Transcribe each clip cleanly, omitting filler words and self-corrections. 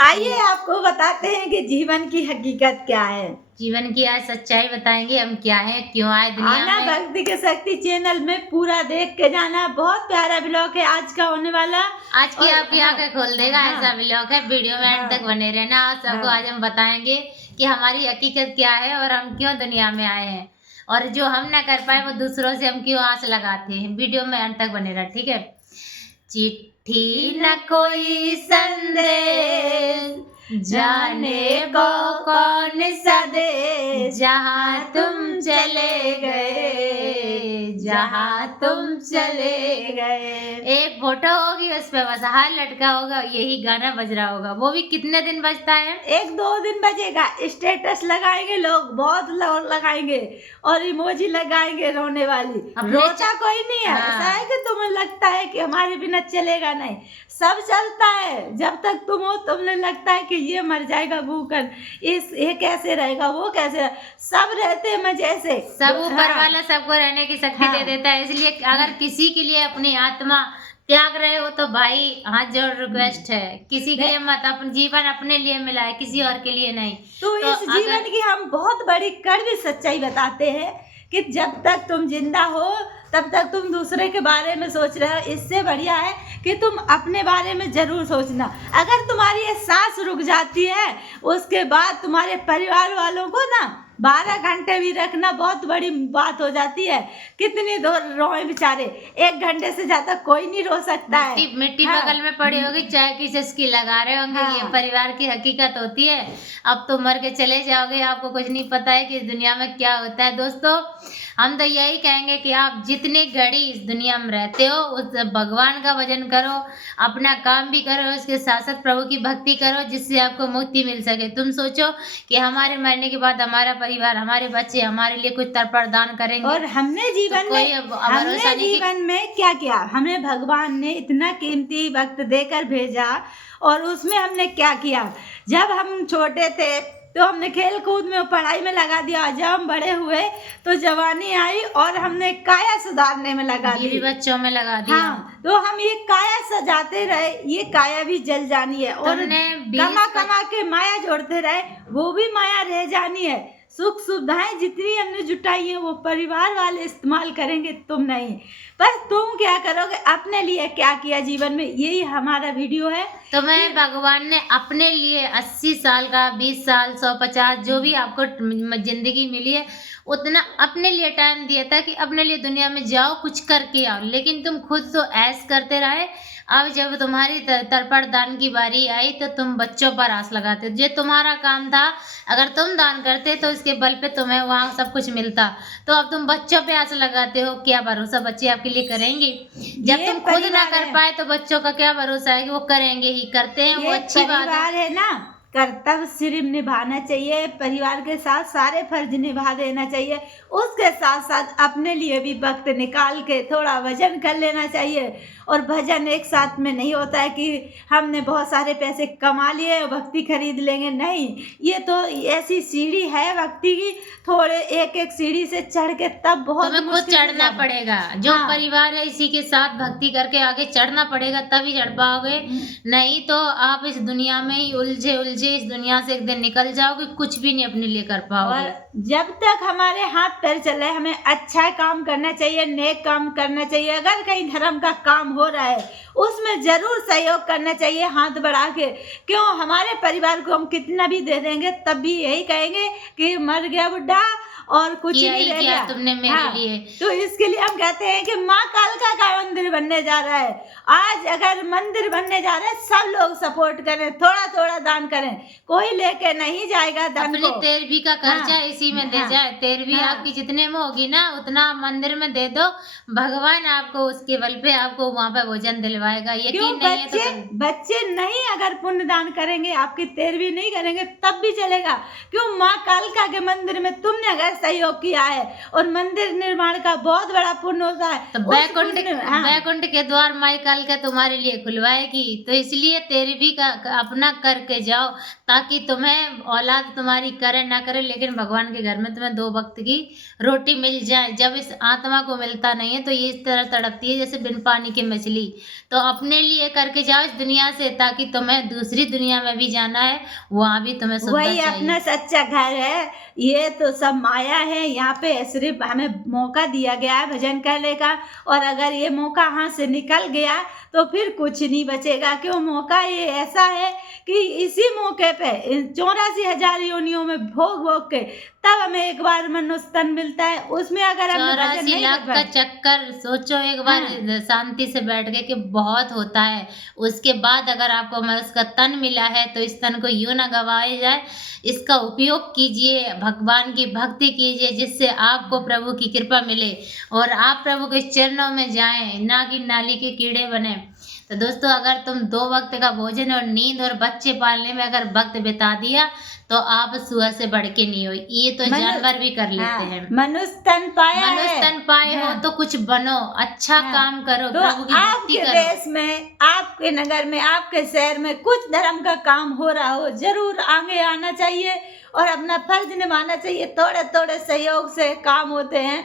आइए आपको बताते हैं कि जीवन की हकीकत क्या है। जीवन की आज सच्चाई बताएंगे हम, क्या है, क्यों आए दुनिया आना में। भक्ति के शक्ति चैनल में पूरा देख के जाना। बहुत प्यारा ब्लॉग है आज का होने वाला। आज की आपकी आंखें खोल देगा ऐसा ब्लॉग है। वीडियो में अंत तक बने रहना और सबको आज हम बताएंगे कि हमारी हकीकत क्या है और हम क्यों दुनिया में आए हैं, और जो हम ना कर पाए वो दूसरों से हम क्यों आस लगाते हैं। वीडियो में अंत तक बने रहा, ठीक है। चिट्ठी न कोई संदेश, जाने को कौन सा देश, जहाँ तुम चले गए, जहाँ तुम चले गए। एक फोटो होगी उस पे बस हार लटका होगा, यही गाना बज रहा होगा। वो भी कितने दिन बजता है? 1-2 दिन बजेगा। स्टेटस लगाएंगे लोग, बहुत लोग लगाएंगे और इमोजी लगाएंगे रोने वाली। रोता कोई नहीं है। ऐसा है कि तुम्हें लगता है कि हमारे बिना चलेगा नहीं, सब चलता है। जब तक तुम हो तुम्हें लगता है कि ये मर जाएगा भूखन, ये कैसे रहेगा, वो कैसे, सब रहते हैं मजे से। सब ऊपर वाला सबको रहने की शक्ति दे देता है। इसलिए अगर किसी के लिए अपनी आत्मा त्याग रहे हो तो भाई हाथ जोड़ रिक्वेस्ट है, किसी के लिए मत। अपन जीवन अपने लिए मिला है, किसी और के लिए नहीं। तो इस जीवन की हम बहुत बड़ी कड़वी सच्चाई बताते हैं कि जब तक तुम जिंदा हो तब तक तुम दूसरे के बारे में सोच रहे हो। इससे बढ़िया है कि तुम अपने बारे में जरूर सोचना। अगर तुम्हारी ये सांस रुक जाती है उसके बाद तुम्हारे परिवार वालों को ना 12 घंटे भी रखना बहुत बड़ी बात हो जाती है। कितनी रोए बेचारे, 1 घंटे से ज्यादा कोई नहीं रो सकता है। मिट्टी बगल में पड़ी होगी, चाय की चस्की लगा रहे होंगे। ये परिवार की हकीकत होती है। अब तो मर के चले जाओगे, आपको कुछ नहीं पता है कि इस दुनिया में क्या होता है। दोस्तों हम तो यही कहेंगे कि आप जितने घड़ी इस दुनिया में रहते हो उस भगवान का भजन करो, अपना काम भी करो, उसके साथ साथ प्रभु की भक्ति करो, जिससे आपको मुक्ति मिल सके। तुम सोचो कि हमारे मरने के बाद हमारा परिवार, हमारे बच्चे हमारे लिए कुछ तर्पण दान करेंगे। और हमने जीवन में क्या किया? हमें भगवान ने इतना कीमती वक्त देकर भेजा और उसमें हमने क्या किया? जब हम छोटे थे तो हमने खेल कूद में, पढ़ाई में लगा दिया। जब हम बड़े हुए तो जवानी आई और हमने काया सुधारने में लगा दी, बच्चों में लगा दिया। हाँ, तो हम ये काया सजाते रहे, ये काया भी जल जानी है। और कमा के माया जोड़ते रहे, वो भी माया रह जानी है। सुख सुविधाएं जितनी हमने जुटाई है वो परिवार वाले इस्तेमाल करेंगे, तुम नहीं। पर तुम क्या करोगे, अपने लिए क्या किया जीवन में, यही हमारा वीडियो है। तुम्हें भगवान ने अपने लिए 80 साल का, 20 साल, 150 जो भी आपको जिंदगी मिली है उतना अपने लिए टाइम दिया था कि अपने लिए दुनिया में जाओ, कुछ करके आओ। लेकिन तुम खुद तो ऐश करते रहे। अब जब तुम्हारी तर्पण दान की बारी आई तो तुम बच्चों पर आस लगाते हो। जो तुम्हारा काम था, अगर तुम दान करते तो इसके बल पे तुम्हें वहाँ सब कुछ मिलता। तो अब तुम बच्चों पे आस लगाते हो, क्या भरोसा बच्चे आपके लिए करेंगे? जब तुम खुद ना कर पाए तो बच्चों का क्या भरोसा है कि वो करेंगे ही। करते हैं वो अच्छी बात है ना। कर्तव्य सिर्फ निभाना चाहिए, परिवार के साथ सारे फर्ज निभा देना चाहिए। उसके साथ साथ अपने लिए भी वक्त निकाल के थोड़ा भजन कर लेना चाहिए। और भजन एक साथ में नहीं होता है कि हमने बहुत सारे पैसे कमा लिए भक्ति खरीद लेंगे, नहीं। ये तो ऐसी सीढ़ी है भक्ति की, थोड़े एक एक सीढ़ी से चढ़ के तब बहुत कुछ चढ़ना पड़ेगा। जो परिवार है इसी के साथ भक्ति करके आगे चढ़ना पड़ेगा, तभी चढ़ पाओगे। नहीं तो आप इस दुनिया में ही उलझे इस दुनिया से एक दिन निकल जाओगे, कुछ भी नहीं अपने लिए कर पाओगे। और जब तक हमारे हाथ पैर चले हमें अच्छा काम करना चाहिए, नेक काम करना चाहिए। अगर कहीं धर्म का काम हो रहा है उसमें जरूर सहयोग करना चाहिए, हाथ बढ़ा के। क्यों, हमारे परिवार को हम कितना भी दे देंगे तब भी यही कहेंगे कि मर गया बुढ़ा और कुछ नहीं रह गया तुमने मेरे लिए। तो इसके लिए हम कहते हैं कि माँ कालका का मंदिर बनने जा रहा है। आज अगर मंदिर बनने जा रहा है सब लोग सपोर्ट करें, थोड़ा थोड़ा दान करें, कोई लेके नहीं जाएगा धन को। 13वीं का खर्चा इसी में दे जाए। 13वीं आपकी जितने में होगी ना उतना मंदिर में दे दो, भगवान आपको उसके बल पे आपको वहाँ पे भोजन दिलवाएगा। यकीन नहीं है तो बच्चे नहीं अगर पुण्य दान करेंगे, आपकी 13वीं नहीं करेंगे तब भी चलेगा। क्यों, माँ कालका के मंदिर में तुमने अगर सहयोग किया है और मंदिर निर्माण का बहुत बड़ा पुण्य होता है। तो बैकुंठ के द्वार माई कालिका तुम्हारे लिए खुलवाएगी, तो इसलिए तेरी भी अपना करके जाओ, ताकि तुम्हें औलाद तुम्हारी करे ना करे, लेकिन भगवान के घर में तुम्हें 2 वक्त की रोटी मिल जाए। जब इस आत्मा को मिलता नहीं है तो ये इस तरह तड़पती है जैसे बिन पानी की मछली। तो अपने लिए करके जाओ इस दुनिया से, ताकि तुम्हें दूसरी दुनिया में भी जाना है, वहाँ भी तुम्हें सुविधा वही चाहिए। अपना सच्चा घर है। ये तो सब माया है। यहाँ पे सिर्फ हमें मौका दिया गया है भजन करने का, और अगर ये मौका हाथ से निकल गया तो फिर कुछ नहीं बचेगा। क्यों? मौका ये ऐसा है कि इसी मौके पे 84,000 योनियों में भोग भोग के तब हमें एक बार मनुष्य तन मिलता है। उसमें अगर हम 84 लाख का चक्कर सोचो एक बार शांति से बैठ के कि बहुत होता है। उसके बाद अगर आपको मनुष्य का तन मिला है तो इस तन को यूं ना गवाया जाए, इसका उपयोग कीजिए, भगवान की भक्ति कीजिए, जिससे आपको प्रभु की कृपा मिले और आप प्रभु के चरणों में जाएं, ना कि नाली के कीड़े बने। तो दोस्तों, अगर तुम 2 वक्त का भोजन और नींद और बच्चे पालने में अगर वक्त बिता दिया तो आप सुअर से बढ़ के नहीं हो। ये तो जानवर भी कर लेते हैं। मनुष्य तन पाए हो तो कुछ बनो, अच्छा काम करो, तो प्रभु की भक्ति आपके करो। देश में, आपके नगर में, आपके शहर में कुछ धर्म का काम हो रहा हो, जरूर आगे आना चाहिए और अपना फर्ज निभाना चाहिए। थोड़े थोड़े सहयोग से काम होते हैं।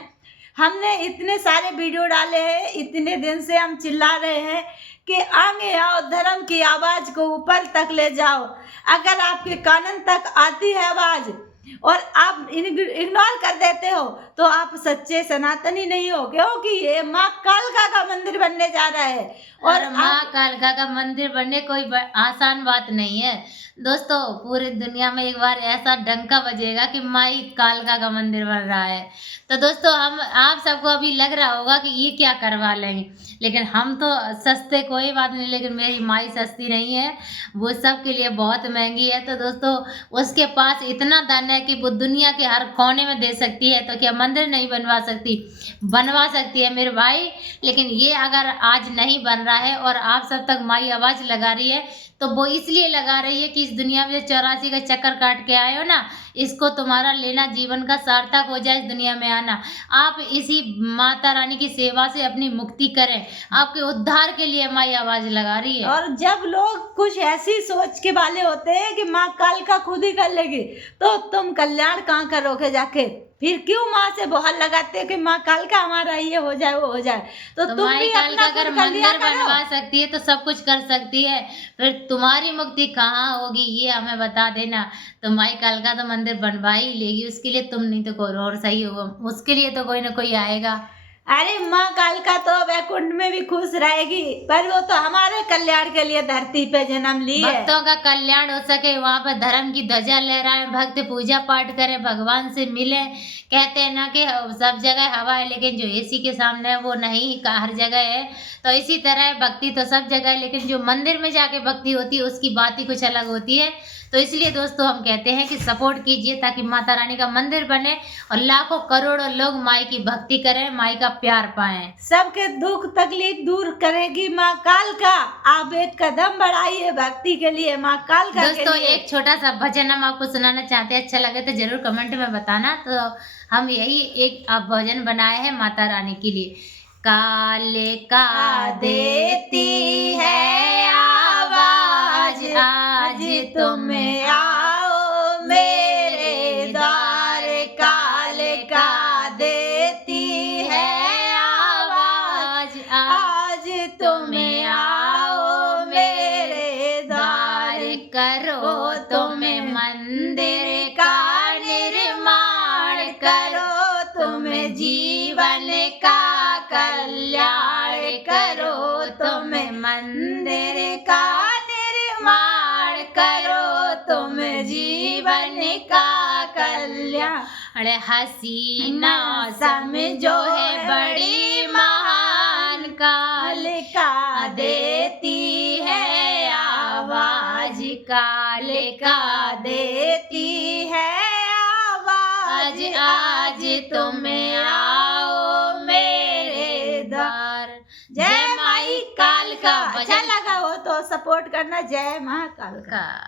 हमने इतने सारे वीडियो डाले हैं, इतने दिन से हम चिल्ला रहे हैं कि आगे आओ, धर्म की आवाज को ऊपर तक ले जाओ। अगर आपके कानन तक आती है आवाज और आप इग्नोर कर देते हो तो आप सच्चे सनातनी नहीं हो, क्योंकि ये माँ कालिका का मंदिर बनने जा रहा है। और माँ कालिका का मंदिर बनने कोई आसान बात नहीं है दोस्तों। पूरी दुनिया में एक बार ऐसा डंका बजेगा कि माई कालिका का मंदिर बन रहा है। तो दोस्तों, हम आप सबको अभी लग रहा होगा कि ये क्या करवा लेंगे, लेकिन हम तो सस्ते कोई बात नहीं, लेकिन मेरी माई सस्ती नहीं है, वो सब के लिए बहुत महंगी है। तो दोस्तों, उसके पास इतना धन है कि वो दुनिया के हर कोने में दे सकती है। तो क्या मंदिर नहीं बनवा सकती? बनवा सकती है मेरे भाई। लेकिन ये अगर आज नहीं बन रहा है और आप सब तक माई आवाज लगा रही है, तो वो इसलिए लगा रही है कि इस दुनिया में 84 का चक्कर काट के आए हो ना, इसको तुम्हारा लेना जीवन का सार्थक हो जाए। इस दुनिया में आना, आप इसी माता रानी की सेवा से अपनी मुक्ति करें, आपके उद्धार के लिए माई आवाज लगा रही है। और जब लोग कुछ ऐसी सोच के वाले होते हैं कि माँ कालिका खुद ही कर लेगी, तो तुम कल्याण कहाँ करोगे जाके? फिर क्यों माँ से बहुत लगाते हैं कि माँ कालिका हमारा ये हो जाए वो हो जाए? तो तुम माई भी कालिका अपना अगर मंदिर बनवा सकती है तो सब कुछ कर सकती है। फिर तुम्हारी मुक्ति कहाँ होगी ये हमें बता देना। तो माई कालिका तो मंदिर बनवा ही लेगी, उसके लिए तुम नहीं तो कोई और सही होगा, उसके लिए तो कोई ना कोई आएगा। अरे माँ कालिका तो वैकुंठ में भी खुश रहेगी, पर वो तो हमारे कल्याण के लिए धरती पे जन्म ली है। भक्तों का कल्याण हो सके, वहाँ पर धर्म की ध्वजा लहराएं, भक्त पूजा पाठ करें, भगवान से मिले। कहते हैं ना कि सब जगह हवा है लेकिन जो एसी के सामने है वो नहीं, हर जगह है। तो इसी तरह भक्ति तो सब जगह है, लेकिन जो मंदिर में जाके भक्ति होती है उसकी बात ही कुछ अलग होती है। तो इसलिए दोस्तों, हम कहते हैं कि सपोर्ट कीजिए ताकि माता रानी का मंदिर बने और लाखों करोड़ों लोग माई की भक्ति करें, माई का प्यार पाएं। सबके दुख तकलीफ दूर करेगी माँ कालिका। आप एक कदम बढ़ाइए भक्ति के लिए, माँ कालिका दोस्तों के लिए। एक छोटा सा भजन हम आपको सुनाना चाहते हैं, अच्छा लगे तो जरूर कमेंट में बताना। तो हम यही एक भजन बनाए हैं माता रानी के लिए। कालिका देती है आवाज, आज तुम आओ मेरे द्वार। कालिका देती है आवाज, आज तुम आओ मेरे द्वार। करो तुम मंदिर का निर्माण, करो तुम जीवन का कल्याण। करो तुम मंदिर का निर्माण, करो तुम जीवन का कल्याण। अरे हसीना समझो है बड़ी महान, कालिका देती है आवाज। कालिका देती है आवाज, आज तुम आओ मेरे द्वार। जय माई कालिका। अच्छा लगा हो तो सपोर्ट करना। जय माँ कालिका।